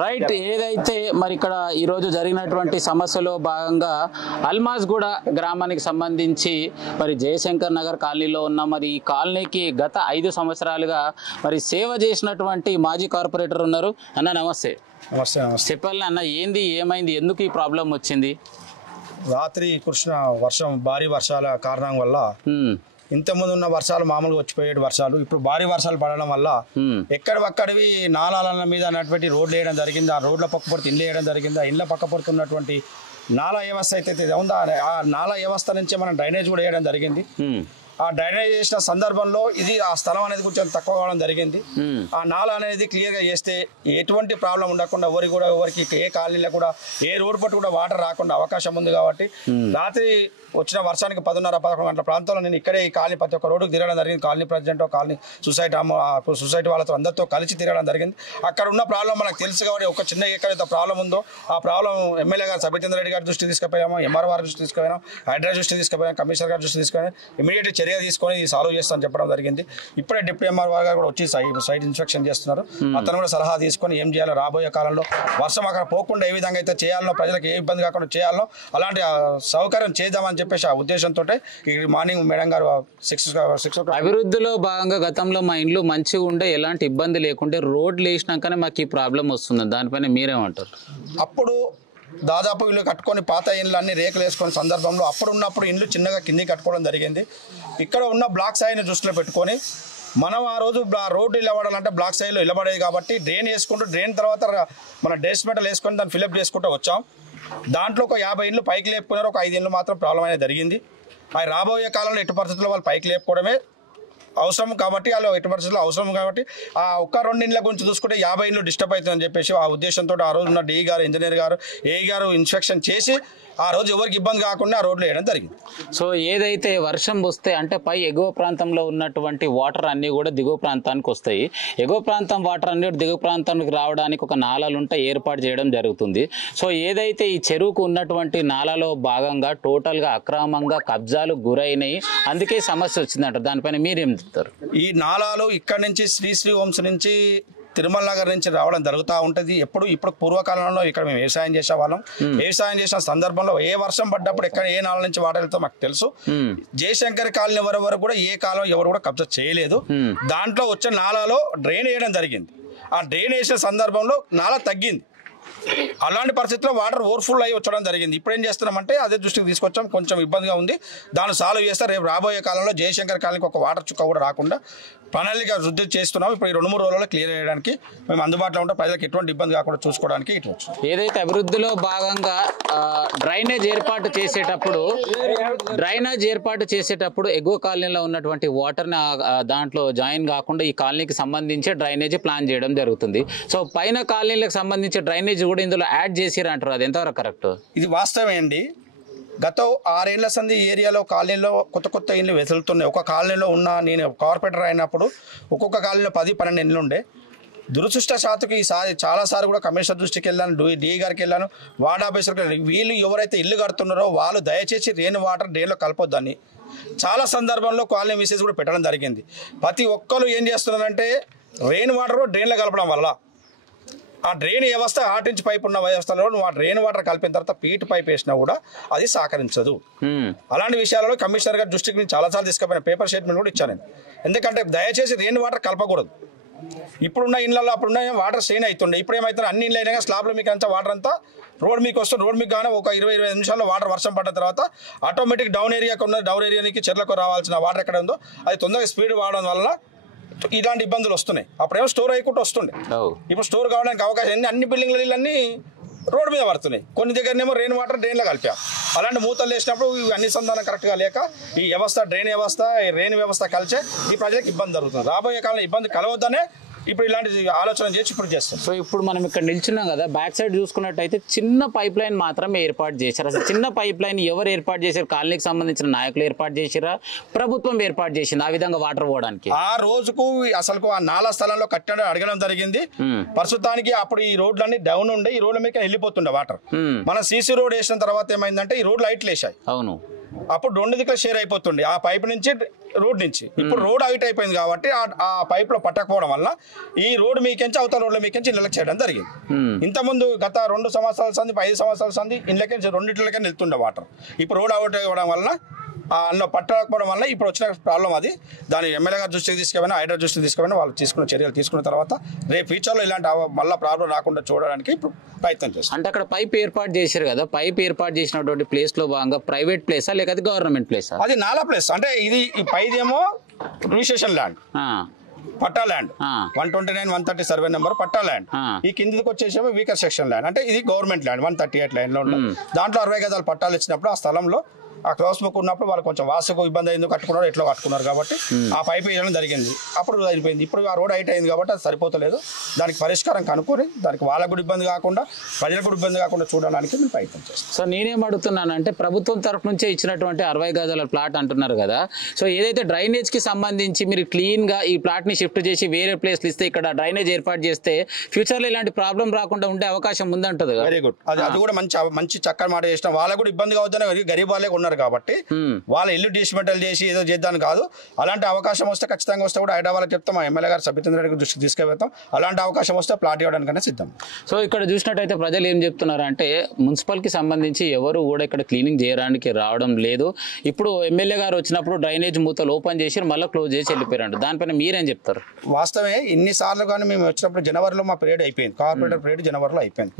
Right, ఏదైతే మరి ఇక్కడ ఈరోజు జరిగినటువంటి సమస్యలో భాగంగా అల్మాజ్గూడ గ్రామానికి సంబంధించి మరి జయశంకర్ నగర్ కాలనీలో ఉన్న మరి ఈ కాలనీకి గత 5 సంవత్సరాలుగా మరి సేవ చేసినటువంటి మాజీ కార్పొరేటర్ ఉన్నారు. అన్న నమస్తే. నమస్తే. చెప్పాలి అన్న, ఏంది ఏమైంది, ఎందుకు ఈ ప్రాబ్లం వచ్చింది? రాత్రి కురిసిన వర్షం, భారీ వర్షాల కారణం వల్ల ఇంతకుముందు ఉన్న వర్షాలు మామూలుగా వచ్చిపోయే వర్షాలు ఇప్పుడు భారీ వర్షాలు పడడం వల్ల ఎక్కడివక్కడివి నాలాల మీద అన్నటువంటి రోడ్లు వేయడం జరిగింది. ఆ రోడ్ల పక్క పొడితే ఇల్లు వేయడం జరిగింది. ఆ ఇళ్ళ పక్క పొడుతున్నటువంటి నాలా వ్యవస్థ అయితే ఉందో ఆ నాలా వ్యవస్థ నుంచి మనం డ్రైనేజ్ కూడా వేయడం జరిగింది. ఆ డ్రైనేజ్ చేసిన సందర్భంలో ఇది ఆ స్థలం అనేది కొంచెం తక్కువ కావడం జరిగింది. ఆ నాల అనేది క్లియర్గా చేస్తే ఎటువంటి ప్రాబ్లం ఉండకుండా ఎవరికి ఏ కాలనీలో కూడా ఏ రోడ్ పట్టు కూడా వాటర్ రాకుండా అవకాశం ఉంది. కాబట్టి రాత్రి వచ్చిన వర్షానికి 10:30-11 గంటల ప్రాంతంలో నేను ఇక్కడే ఈ కాలనీ ప్రతి ఒక్క రోడ్డుకు తిరగడం జరిగింది. కాలనీ ప్రెసిడెంట్, కాలనీ సొసైటీ వాళ్ళతో అందరితో కలిసి తిరగడం జరిగింది. అక్కడ ఉన్న ప్రాబ్లం మనకు తెలుసు కాబట్టి ఒక చిన్న ఎక్కడైతే ప్రాబ్లం ఉందో ఆ ప్రాబ్లం ఎమ్మెల్యే గారు సబిచంద్ర రెడ్డి గారి దృష్టి తీసుకుపోయాము, ఎంఆర్ఓ గారి దృష్టి తీసుకుపోయాము, హైడ్రా దృష్టి తీసుకుపోయాము, కమిషనర్ గారి దృష్టి తీసుకుపోయాము. ఇమీడియట్ చర్య తీసుకొని సాల్వ్ చేస్తామని చెప్పడం జరిగింది. ఇప్పుడే డిప్యూటీ ఎంఆర్ఓ గారు కూడా వచ్చి సైట్ ఇన్స్పెక్షన్ చేస్తున్నారు. అతను కూడా సలహా తీసుకొని ఏం చేయాలో రాబోయే కాలంలో వర్షం అక్కడ పోకుండా ఏ విధంగా అయితే చేయాలో, ప్రజలకు ఏ ఇబ్బంది కాకుండా చేయాలో అలాంటి సౌకర్యం చేద్దామని చెప్పేసి ఆ ఉద్దేశంతో మార్నింగ్ మేడం గారు 6 అభివృద్ధిలో భాగంగా గతంలో మా ఇండ్లు మంచిగా ఉండే, ఎలాంటి ఇబ్బంది లేకుంటే రోడ్లు వేసినాకనే మాకు ఈ ప్రాబ్లం వస్తుంది. దానిపైన మీరేమంటారు? అప్పుడు దాదాపు ఇల్లు కట్టుకొని పాత ఇళ్ళు అన్ని రేకులు వేసుకునే సందర్భంలో అప్పుడున్నప్పుడు ఇల్లు చిన్నగా కిందికి కట్టుకోవడం జరిగింది. ఇక్కడ ఉన్న బ్లాక్ సైడ్ని దృష్టిలో పెట్టుకొని మనం ఆ రోజు రోడ్డు ఇవ్వడాలంటే బ్లాక్ సైడ్లో ఇవ్వబడేది కాబట్టి డ్రైన్ వేసుకుంటూ డ్రైన్ తర్వాత మన డేస్ మెటల్ వేసుకొని దాన్ని ఫిల్అప్ చేసుకుంటూ వచ్చాం. దాంట్లో ఒక 50 ఇళ్ళు పైకి లేపుకున్నారు, ఒక 5 ఇళ్ళు మాత్రం ప్రాబ్లం అనేది జరిగింది. అవి రాబోయే కాలంలో ఎటు పరిస్థితుల్లో వాళ్ళు పైకి లేపుకోవడమే అవసరం కాబట్టి, వాళ్ళు ఎటు పరిస్థితుల్లో అవసరం కాబట్టి ఆ ఒక్క 2 ఇళ్ళ గురించి చూసుకుంటే 50 ఇళ్ళు డిస్టర్బ్ అవుతుందని చెప్పేసి ఆ ఉద్దేశంతో ఆ రోజు ఉన్న డిఈ గారు, ఇంజనీర్ గారు, ఏఈ గారు ఇన్స్పెక్షన్ చేసి ఆ రోజు ఎవరికి ఇబ్బంది కాకుండా ఆ రోడ్లు వేయడం జరిగింది. సో ఏదైతే వర్షం వస్తే అంటే పై ఎగువ ప్రాంతంలో ఉన్నటువంటి వాటర్ అన్నీ కూడా దిగువ ప్రాంతానికి వస్తాయి. ఎగువ ప్రాంతం వాటర్ అన్ని దిగువ ప్రాంతానికి రావడానికి ఒక నాలాలు ఉంటే ఏర్పాటు చేయడం జరుగుతుంది. సో ఏదైతే ఈ చెరువుకు ఉన్నటువంటి నాలలో భాగంగా టోటల్గా అక్రమంగా కబ్జాలు గురైనాయి, అందుకే సమస్య వచ్చిందంట. దానిపైన మీరేం చెప్తారు? ఈ నాలాలు ఇక్కడ నుంచి శ్రీ హోమ్స్ నుంచి తిరుమల నగర్ నుంచి రావడం జరుగుతూ ఉంటుంది. ఇప్పుడు పూర్వకాలంలో ఇక్కడ మేము వ్యవసాయం చేసేవాళ్ళం. వ్యవసాయం చేసిన సందర్భంలో ఏ వర్షం పడ్డప్పుడు ఎక్కడ ఏ నాల నుంచి వాటర్ వెళ్తామో మాకు తెలుసు. జయశంకర్ కాలనీ వరకు కూడా ఏ కాలం ఎవరు కూడా కబ్జా చేయలేదు. దాంట్లో వచ్చే నాలాలో డ్రైన్ వేయడం జరిగింది. ఆ డ్రైన్ వేసిన సందర్భంలో నాలా తగ్గింది. అలాంటి పరిస్థితుల్లో వాటర్ ఓవర్ఫుల్ అయ్యి వచ్చడం జరిగింది. ఇప్పుడు ఏం చేస్తున్నామంటే అదే దృష్టికి తీసుకొచ్చాం. కొంచెం ఇబ్బందిగా ఉంది, దాన్ని సాల్వ్ చేస్తే రేపు రాబోయే కాలంలో జయశంకర్ కాలనీకి ఒక వాటర్ చుక్క కూడా రాకుండా ప్రణాళిక వృద్ధి చేస్తున్నాం. ఇప్పుడు ఈ 2-3 రోజుల్లో క్లియర్ చేయడానికి మేము అందుబాటులో ఉంటే ప్రజలకు ఎటువంటి ఇబ్బంది కాకుండా చూసుకోవడానికి ఇటు వచ్చు. ఏదైతే అభివృద్ధిలో భాగంగా డ్రైనేజ్ ఏర్పాటు చేసేటప్పుడు ఎగువ కాలనీలో ఉన్నటువంటి వాటర్ని దాంట్లో జాయిన్ కాకుండా ఈ కాలనీకి సంబంధించి డ్రైనేజ్ ప్లాన్ చేయడం జరుగుతుంది. సో పైన కాలనీలకు సంబంధించి డ్రైనేజ్ కూడా ఇందులో యాడ్ చేసిరంటారు, అది ఎంతవరకు కరెక్ట్? ఇది వాస్తవమే అండి. గత 6 ఏళ్ల సంది ఏరియాలో కాలనీలో కొత్త ఇళ్ళు వెతులుతున్నాయి. ఒక కాలనీలో నేను కార్పొరేటర్ అయినప్పుడు ఒక్కొక్క కాలనీలో 10-12 ఇళ్ళు ఉండే. దురదృష్టశాతుకు ఈసారి చాలాసార్లు కూడా కమిషనర్ దృష్టికి వెళ్ళాను, డిఈ గారికి వెళ్ళాను, వార్డ్ ఆఫీసర్కి వెళ్ళాను. వీళ్ళు ఎవరైతే ఇల్లు కడుతున్నారో వాళ్ళు దయచేసి రెయిన్ వాటర్ డ్రైన్లో కలపొద్దని చాలా సందర్భంలో కాలనీ మెసేజ్ కూడా పెట్టడం జరిగింది. ప్రతి ఒక్కరు ఏం చేస్తున్నారంటే రెయిన్ వాటర్ డ్రైన్లో కలపడం వల్ల ఆ డ్రైన్ వ్యవస్థ ఆటించి పైప్ ఉన్న వ్యవస్థలో నువ్వు ఆ డ్రైన్ వాటర్ కలిపిన తర్వాత పీట్ పైప్ వేసినా కూడా అది సహకరించదు. అలాంటి విషయాలలో కమిషనర్ గారి దృష్టికి నేను చాలాసార్లు తీసుకుపోయిన పేపర్ స్టేట్మెంట్ కూడా ఇచ్చాను. ఎందుకంటే దయచేసి రెయిన్ వాటర్ కలపకూడదు. ఇప్పుడున్న ఇళ్ళల్లో అప్పుడున్న వాటర్ స్ట్రెయిన్ అవుతుండే. ఇప్పుడు ఏమవుతుంది, అన్ని ఇళ్ళు అయినా స్లాబ్లో మీకు అంతా వాటర్ అంతా రోడ్ మీకు వస్తుంది. రోడ్ మీకు కానీ ఒక 20-25 నిమిషాల్లో వాటర్ వర్షం పడ్డ తర్వాత ఆటోమేటిక్ డౌన్ ఏరియాకి చెర్లకు రావాల్సిన వాటర్ ఎక్కడ ఉందో అది తొందరగా స్పీడ్ వాడడం వలన ఇలాంటి ఇబ్బందులు వస్తున్నాయి. అప్పుడేమో స్టోర్ అయ్యకుండా వస్తుండే, ఇప్పుడు స్టోర్ కావడానికి అవకాశం అన్ని బిల్డింగ్ల నీళ్ళన్నీ రోడ్డు మీద పడుతున్నాయి. కొన్ని దగ్గరనేమో రెయిన్ వాటర్ డ్రైన్లో కలిపాం. అలాంటి మూతలు వేసినప్పుడు అన్ని సంధానం కరెక్ట్గా లేక ఈ వ్యవస్థ డ్రైన్ వ్యవస్థ రెయిన్ వ్యవస్థ కలిసే ఈ ప్రజలకు ఇబ్బంది జరుగుతుంది. రాబోయే కాలంలో ఇబ్బంది కలవద్దనే ఇప్పుడు ఇలాంటి ఆలోచన చేసి ఇప్పుడు చేస్తాం. సో ఇప్పుడు మనం ఇక్కడ నిల్చున్నాం కదా, బ్యాక్ సైడ్ చూసుకున్నట్టయితే చిన్న పైప్ లైన్ మాత్రమే ఏర్పాటు చేశారు. అసలు చిన్న పైప్ లైన్ ఎవరు ఏర్పాటు చేశారు? కాలనీకి సంబంధించిన నాయకులు ఏర్పాటు చేసిరా, ప్రభుత్వం ఏర్పాటు చేసింది ఆ విధంగా వాటర్ పోవడానికి? ఆ రోజుకు అసలు ఆ నాలా స్థలంలో కట్టడం అడగడం జరిగింది. ప్రస్తుతానికి అప్పుడు ఈ రోడ్లన్నీ డౌన్ ఉండే, ఈ రోడ్ల మీద వెళ్ళిపోతుండే వాటర్. మన సీసీ రోడ్ వేసిన తర్వాత ఏమైందంటే ఈ రోడ్ లైట్లు వేసాయి. అవును, అప్పుడు 2 దిక్కుల షేర్ అయిపోతుండే ఆ పైప్ నుంచి రోడ్ నుంచి. ఇప్పుడు రోడ్ హైట్ అయిపోయింది కాబట్టి ఆ పైప్ లో పట్టకపోవడం వల్ల ఈ రోడ్ మీకెంచి అవతల రోడ్ల మీకెంచి ఇళ్ళకి చేయడం జరిగింది. ఇంతకుముందు గత 2 సంవత్సరాల సంది 5 సంవత్సరాల సంది ఇళ్ళకి రెండిట్లకే వెళ్తుండే వాటర్. ఇప్పుడు రోడ్ అవుట్ అవ్వడం వల్ల అందులో పట్టకపోవడం వల్ల ఇప్పుడు వచ్చిన ప్రాబ్లం అది. దాని ఎమ్మెల్యే గారి దృష్టికి తీసుకుపోయినా హైడ్రా దృష్టికి తీసుకుపోయినా వాళ్ళు తీసుకున్న చర్యలు తీసుకున్న తర్వాత రేపు ఫ్యూచర్లో ఇలాంటి మళ్ళీ ప్రాబ్లం రాకుండా చూడడానికి ఇప్పుడు ప్రయత్నం చేస్తాం. అంటే అక్కడ పైప్ ఏర్పాటు చేశారు కదా, పైప్ ఏర్పాటు చేసినటువంటి ప్లేస్ లో భాగంగా ప్రైవేట్ ప్లేసా లేకపోతే గవర్నమెంట్ ప్లేసా? అది నాలా ప్లేస్. అంటే ఇది ఈ పైదేమో రిజిస్ట్రేషన్ ల్యాండ్, పట్టా ల్యాండ్ 129, 130 సర్వే నెంబర్ పట్టా ల్యాండ్. ఈ కిందికి వచ్చేసేమో వీకర్ సెక్షన్ ల్యాండ్, అంటే ఇది గవర్నమెంట్ ల్యాండ్ 138 ల్యాండ్ లో ఉంటుంది. దాంట్లో 60 గజాలు పట్టాలు ఇచ్చినప్పుడు ఆ స్థలంలో ఆ క్రాస్ బుక్ ఉన్నప్పుడు వాళ్ళు కొంచెం వాసుకు ఇబ్బంది అయింది, కట్టుకున్నారు ఎట్లా కట్టుకున్నారు కాబట్టి ఆ పైప్ వేయడం జరిగింది. అప్పుడు అయిపోయింది. ఇప్పుడు ఆ రోడ్ హైట్ అయింది కాబట్టి అది సరిపోతలేదు. దానికి పరిష్కారం కనుక్కొని దానికి వాళ్ళకు కూడా ఇబ్బంది కాకుండా ప్రజలకు కూడా ఇబ్బంది కాకుండా చూడడానికి మేము ప్రయత్నం చేస్తాం. సో నేనేం అడుగుతున్నానంటే ప్రభుత్వం తరఫు నుంచే ఇచ్చినటువంటి 60 గజాల ప్లాట్ అంటున్నారు కదా, సో ఏదైతే డ్రైనేజ్ కి సంబంధించి మీరు క్లీన్ గా ఈ ప్లాట్ ని షిఫ్ట్ చేసి వేరే ప్లేస్లు ఇస్తే ఇక్కడ డ్రైనేజ్ ఏర్పాటు చేస్తే ఫ్యూచర్ లో ఇలాంటి ప్రాబ్లం రాకుండా ఉండే అవకాశం ఉందంటది. Very good. అది కూడా మంచి చక్కని మాట చేసిన. వాళ్ళకు కూడా ఇబ్బంది కావద్దని గరీబ్ వాళ్ళే ఉన్నారు కాబట్టి వాళ్ళ ఇల్లు డిస్మెంటల్ చేసి ఏదో చేద్దాం కాదు. అలాంటి అవకాశం వస్తే ఖచ్చితంగా వస్తే కూడా హైదరాబాద్ చెప్తాం, మా ఎమ్మెల్యే గారు సబితేంద్ర రెడ్డి దృష్టికి తీసుకెళ్తాం. అలాంటి అవకాశం వస్తే ప్లాట్ ఇవ్వడానికైనా సిద్ధం. సో ఇక్కడ చూసినట్టయితే ప్రజలు ఏం చెప్తున్నారు అంటే మున్సిపల్కి సంబంధించి ఎవరు కూడా ఇక్కడ క్లీనింగ్ చేయడానికి రావడం లేదు. ఇప్పుడు ఎమ్మెల్యే గారు వచ్చినప్పుడు డ్రైనేజ్ మూతలు ఓపెన్ చేసి మళ్ళీ క్లోజ్ చేసి వెళ్ళిపోయారు. దానిపైన మీరేం చెప్తారు? వాస్తవమే, ఇన్నిసార్లు కానీ మేము వచ్చినప్పుడు జనవరిలో మా పీరియడ్ అయిపోయింది, కార్పొరేటర్ పీరియడ్ జనవరిలో అయిపోయింది.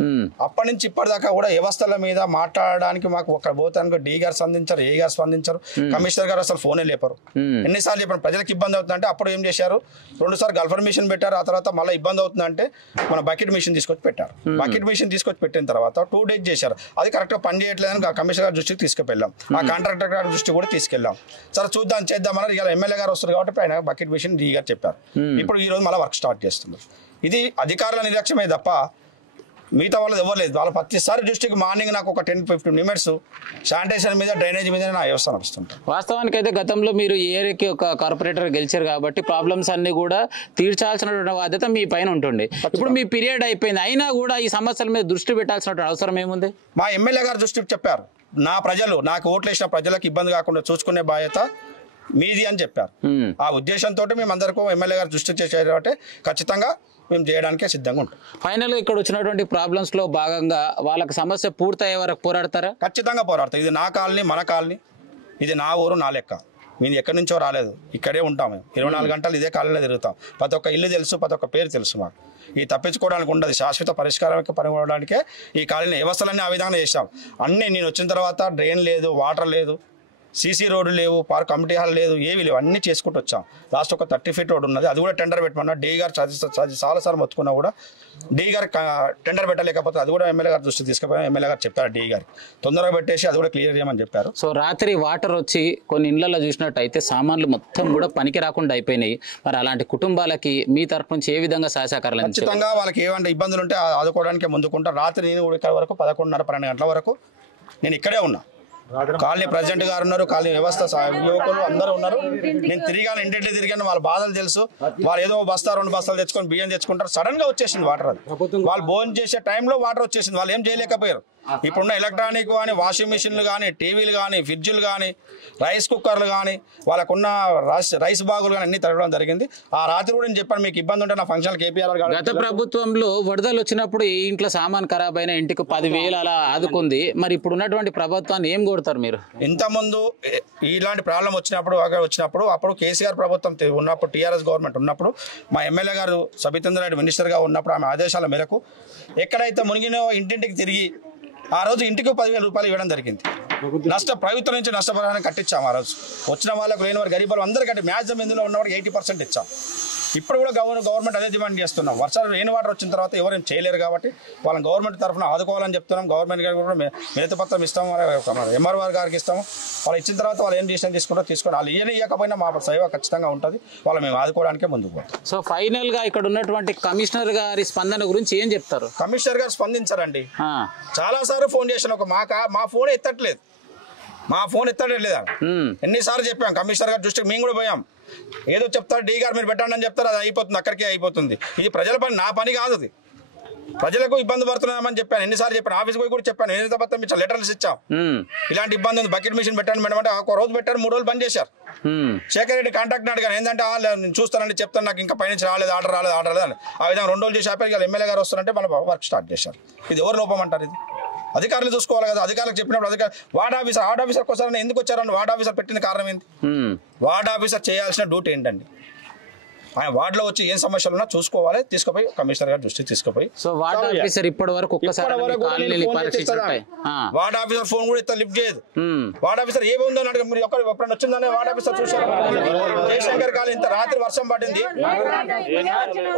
అప్పటి నుంచి ఇప్పటిదాకా కూడా వ్యవస్థల మీద మాట్లాడడానికి మాకు ఒక పోతానికి డి గారు స్పందించారు, ఏ గారు స్పందించారు, కమిషనర్ గారు అసలు ఫోనే లేపారు. ఎన్నిసార్లు చెప్పారు ప్రజలకు ఇబ్బంది అవుతుందంటే అప్పుడు ఏం చేశారు, 2 సార్లు గల్ఫర్ మిషన్ పెట్టారు. ఆ తర్వాత మళ్ళీ ఇబ్బంది అవుతుందంటే మన బకెట్ మిషన్ తీసుకొచ్చి పెట్టారు. బకెట్ మిషన్ తీసుకొచ్చి పెట్టిన తర్వాత 2 డేస్ చేశారు. అది కరెక్ట్గా పని చేయట్లేదని కమిషనర్ గారి దృష్టికి తీసుకెళ్ళాం, ఆ కాంట్రాక్టర్ గారి దృష్టికి కూడా తీసుకెళ్ళాం. సరే చూద్దాం చేద్దామని ఇలా ఎమ్మెల్యే గారు వస్తారు కాబట్టి ఆయన బకెట్ మిషన్ డీ గారు చెప్పారు. ఇప్పుడు ఈ రోజు మళ్ళీ వర్క్ స్టార్ట్ చేస్తున్నారు. ఇది అధికారుల నిర్లక్ష్యమే తప్ప మిగతా వాళ్ళది ఎవరు లేదు. వాళ్ళ ప్రతిసారి దృష్టికి మార్నింగ్ నాకు ఒక 10-15 నిమిషాలు శానిటేషన్ మీద డ్రైనేజ్ మీద నా వ్యవస్థ నడుస్తుంటాను. వాస్తవానికి అయితే గతంలో మీరు ఈ ఏరియాకి ఒక కార్పొరేటర్ గెలిచారు కాబట్టి ప్రాబ్లమ్స్ అన్ని కూడా తీర్చాల్సినటువంటి బాధ్యత మీ పైన ఉంటుంది. ఇప్పుడు మీ పీరియడ్ అయిపోయింది, అయినా కూడా ఈ సమస్యల మీద దృష్టి పెట్టాల్సిన అవసరం ఏముంది? మా ఎమ్మెల్యే గారు దృష్టికి చెప్పారు, నా ప్రజలు నాకు ఓట్లు వేసిన ప్రజలకు ఇబ్బంది కాకుండా చూసుకునే బాధ్యత మీది అని చెప్పారు. ఆ ఉద్దేశంతో మేము అందరికీ ఎమ్మెల్యే గారు దృష్టి చేశారు కాబట్టి ఖచ్చితంగా మేము చేయడానికే సిద్ధంగా ఉంటాం. ఫైనల్గా ఇక్కడ వచ్చినటువంటి ప్రాబ్లమ్స్ లో భాగంగా వాళ్ళకి సమస్య పూర్తయ్యే వరకు పోరాడతారా? ఖచ్చితంగా పోరాడతాం. ఇది నా కాలనీ, మన కాలనీ, ఇది నా ఊరు, నా లెక్క. మేము ఎక్కడి నుంచో రాలేదు, ఇక్కడే ఉంటాం. మేము 24 గంటలు ఇదే కాలనీలో తిరుగుతాం. ప్రతి ఒక్క ఇల్లు తెలుసు, ప్రతి ఒక్క పేరు తెలుసు మాకు. ఈ తప్పించుకోవడానికి ఉండదు, శాశ్వత పరిష్కారానికి పనివ్వడానికే ఈ కాలనీ వ్యవస్థలన్నీ ఆ విధంగా చేసాం. అన్నీ నేను వచ్చిన తర్వాత డ్రైన్ లేదు, వాటర్ లేదు, సీసీ రోడ్డు లేవు, పార్క్ కమిటీ హాల్ లేదు, ఏవి లేవు, అన్నీ చేసుకుంటూ వచ్చాం. లాస్ట్ ఒక 30 ఫీట్ రోడ్ ఉన్నది, అది కూడా టెండర్ పెట్టమన్నా డీ గారు చాలాసార్లు మొత్తుకున్నా కూడా డీ గారు టెండర్ పెట్టలేకపోతే అది కూడా ఎమ్మెల్యే గారు దృష్టి తీసుకుపోయాం. ఎమ్మెల్యే గారు చెప్పారు డీ గారు తొందరగా పెట్టేసి అది కూడా క్లియర్ చేయమని చెప్పారు. సో రాత్రి వాటర్ వచ్చి కొన్ని ఇళ్లలో చూసినట్టయితే సామాన్లు మొత్తం కూడా పనికి రాకుండా అయిపోయినాయి. మరి అలాంటి కుటుంబాలకి మీ తరఫు నుంచి ఏ విధంగా సహకారాలు? ఖచ్చితంగా వాళ్ళకి ఏమంటే ఇబ్బందులు ఉంటే ఆదుకోవడానికి ముందుకుంటా. రాత్రి నేను ఇక్కడ వరకు 11:30-12 గంటల వరకు నేను ఇక్కడే ఉన్నా. కాలనీ ప్రెసిడెంట్ గారు ఉన్నారు, కాలనీ వ్యవస్థ యువకులు అందరూ ఉన్నారు. నేను తిరిగాను, ఇంటింటి తిరిగాను. వాళ్ళ బాధలు తెలుసు. వాళ్ళు ఏదో 1 బస్తా 2 బస్తాలు తెచ్చుకొని బియ్యం తెచ్చుకుంటారు. సడన్ గా వచ్చేసింది వాటర్. అది వాళ్ళు భోజనం చేసే టైంలో వాటర్ వచ్చేసింది. వాళ్ళు ఏం చేయలేకపోయారు. ఇప్పుడున్న ఎలక్ట్రానిక్ కానీ వాషింగ్ మిషన్లు కానీ, టీవీలు కానీ, ఫ్రిడ్జ్లు కానీ, రైస్ కుక్కర్లు కానీ, వాళ్ళకున్న రైస్ బాగులు కానీ అన్ని తరగడం జరిగింది. ఆ రాత్రి కూడా నేను చెప్పాను, మీకు ఇబ్బంది ఉంటే నా ఫంక్షన్ కేపీఆర్. గత ప్రభుత్వంలో వరదలు వచ్చినప్పుడు ఈ ఇంట్లో సామాన్ ఖరాబ్ అయిన ఇంటికి 10,000 అలా ఆదుకుంది. మరి ఇప్పుడు ఉన్నటువంటి ప్రభుత్వాన్ని ఏం కోరుతారు మీరు? ఇంతకుముందు ఇలాంటి ప్రాబ్లం వచ్చినప్పుడు అప్పుడు కేసీఆర్ ప్రభుత్వం ఉన్నప్పుడు, టీఆర్ఎస్ గవర్నమెంట్ ఉన్నప్పుడు, మా ఎమ్మెల్యే గారు సబితేంద్ర రెడ్డి మినిస్టర్గా ఉన్నప్పుడు ఆమె ఆదేశాల మేరకు ఎక్కడైతే మునిగినో ఇంటింటికి తిరిగి ఆ రోజు ఇంటికి 10,000 రూపాయలు ఇవ్వడం జరిగింది. ప్రభుత్వం నుంచి నష్టపరిహారం కట్టించాము. ఆ రోజు వచ్చిన వాళ్ళకు, లేని వారు, గరీబ్ వాళ్ళు అందరూ కట్టి మ్యాక్సిమం ఇందులో ఉన్నవాడికి 80% ఇచ్చాం. ఇప్పుడు కూడా గవర్నమెంట్ అదే డిమాండ్ చేస్తున్నాం. వర్షాలు రెయిన్ వాటర్ వచ్చిన తర్వాత ఎవరేం చేయలేరు కాబట్టి వాళ్ళని గవర్నమెంట్ తరఫున ఆదుకోవాలని చెప్తున్నాం. గవర్నమెంట్ గారికి కూడా మిగతా పత్రం ఇస్తాము, ఎంఆర్ఓ గారికి ఇస్తాము. వాళ్ళు ఇచ్చిన తర్వాత వాళ్ళు ఏం డిసిషన్ తీసుకొని వాళ్ళు ఇవ్వకపోయినా మా సేవ ఖచ్చితంగా ఉంటుంది. వాళ్ళు మేము ఆదుకోవడానికే ముందుకు పోతాం. సో ఫైనల్ గా ఇక్కడ ఉన్నటువంటి కమిషనర్ గారి స్పందన గురించి ఏం చెప్తారు? కమిషనర్ గారు స్పందించారండి. చాలా సార్లు ఫోన్ చేశాను, మా ఫోన్ ఎత్తట్లేదు. ఎన్నిసార్లు చెప్పాం కమిషనర్ గారి దృష్టికి. మేము కూడా పోయాం. ఏదో చెప్తారు డీ గారు మీరు పెట్టండి అని చెప్తారు, అది అయిపోతుంది, అక్కడికే అయిపోతుంది. ఇది ప్రజల పని, నా పని కాదు. అది ప్రజలకు ఇబ్బంది పడుతున్నామని చెప్పాను, ఎన్నిసార్లు చెప్పాను, ఆఫీస్కి పోయి కూడా చెప్పాను, ఎన్ని తప్ప ఇచ్చా లెటర్స్ ఇచ్చాం, ఇలాంటి ఇబ్బంది ఉంది, బకెట్ మిషన్ పెట్టండి మేడం అంటే ఒక రోజు పెట్టారు, 3 రోజులు బంద్ చేశారు. శేఖర్ రెడ్డి కాంటాక్ట్ అడిగాను, ఏంటంటే నేను చూస్తానని చెప్తాను, నాకు ఇంకా పైనుంచి ఆర్డర్ రాలేదు అని. ఆ విధంగా 2 రోజులు చేసి ఆపేసి ఎమ్మెల్యే గారు వస్తారంటే వాళ్ళ వర్క్ స్టార్ట్ చేశారు. ఇది ఎవరు లోపం అంటారు? ఇది అధికారులు చూసుకోవాలి కదా. అధికారులకు చెప్పినప్పుడు వార్డ్ ఆఫీసర్ కోసం ఎందుకు వచ్చారని వార్డ్ ఆఫీసర్ పెట్టిన కారణం ఏంటి? వార్డ్ ఆఫీసర్ చేయాల్సిన డ్యూటీ ఏంటండి? ఆయన వార్డులో వచ్చి ఏం సమస్యలు ఉన్నా చూసుకోవాలి, తీసుకుపోయి కమిషనర్ గారి దృష్టికి తీసుకుపోయి. సో వార్డ్ ఆఫీసర్ ఇప్పటి వరకు వార్డ్ ఆఫీసర్ ఫోన్ కూడా ఇట్లా లిఫ్ట్ చేయదు. వార్డ్ ఆఫీసర్ ఏముందో అడగ, మీరు ఎప్పుడైనా వచ్చిందని వార్డ్ ఆఫీసర్ చూశారు? జయశంకర్ కాలనీ ఇంత రాత్రి వర్షం పడింది,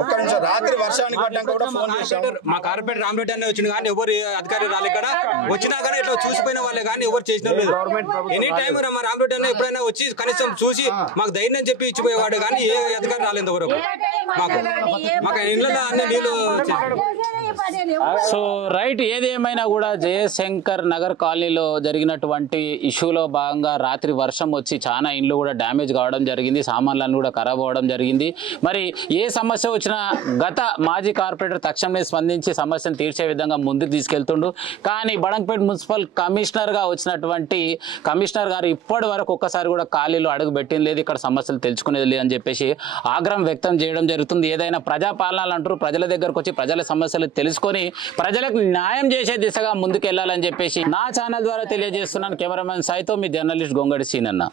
ఒక్క నిమిషం, రాత్రి వర్షానికి పడ్డాక కూడా ఫోన్ చేశారు. మా కార్పొరేటర్ రామరెడ్డి అనే వచ్చింది కానీ ఎవరు అధికారి రాలే, ఇక్కడ వచ్చినా కానీ ఇట్లా చూసిపోయిన వాళ్ళే కానీ ఎవరు చేసిన లేదు. ఎనీ టైం మా రామరెడ్డి అన్న ఎప్పుడైనా వచ్చి కనీసం చూసి మాకు ధైర్యం చెప్పి ఇచ్చిపోయేవాడు కానీ ఏ అధికారి రాలేదు వరకు. మాకు ఇళ్ళలో అన్ని నీళ్ళు. సో రైట్, ఏది ఏమైనా కూడా జయశంకర్ నగర్ కాలనీలో జరిగినటువంటి ఇష్యూలో భాగంగా రాత్రి వర్షం వచ్చి చాలా ఇండ్లు కూడా డ్యామేజ్ కావడం జరిగింది, సామాన్లను కూడా ఖరాబ్ అవ్వడం జరిగింది. మరి ఏ సమస్య వచ్చినా గత మాజీ కార్పొరేటర్ తక్షణమే స్పందించి సమస్యను తీర్చే విధంగా ముందుకు తీసుకెళ్తుండు. కానీ బడంగపేట మున్సిపల్ కమిషనర్గా వచ్చినటువంటి కమిషనర్ గారు ఇప్పటి వరకు ఒక్కసారి కూడా కాలనీలో అడుగు పెట్టింది లేదు, ఇక్కడ సమస్యలు తెలుసుకునేది లేదు అని చెప్పేసి ఆగ్రహం వ్యక్తం చేయడం జరుగుతుంది. ఏదైనా ప్రజాపాలన అంటారు, ప్రజల దగ్గరకు వచ్చి ప్రజల సమస్యలు తెలుసుకొని ప్రజలకు న్యాయం చేసే దిశగా ముందుకు వెళ్ళాలని చెప్పేసి నా ఛానల్ ద్వారా తెలియజేస్తున్నాను. కెమెరామెన్ సాయితో మీ జర్నలిస్ట్ గొంగడి సీనన్న.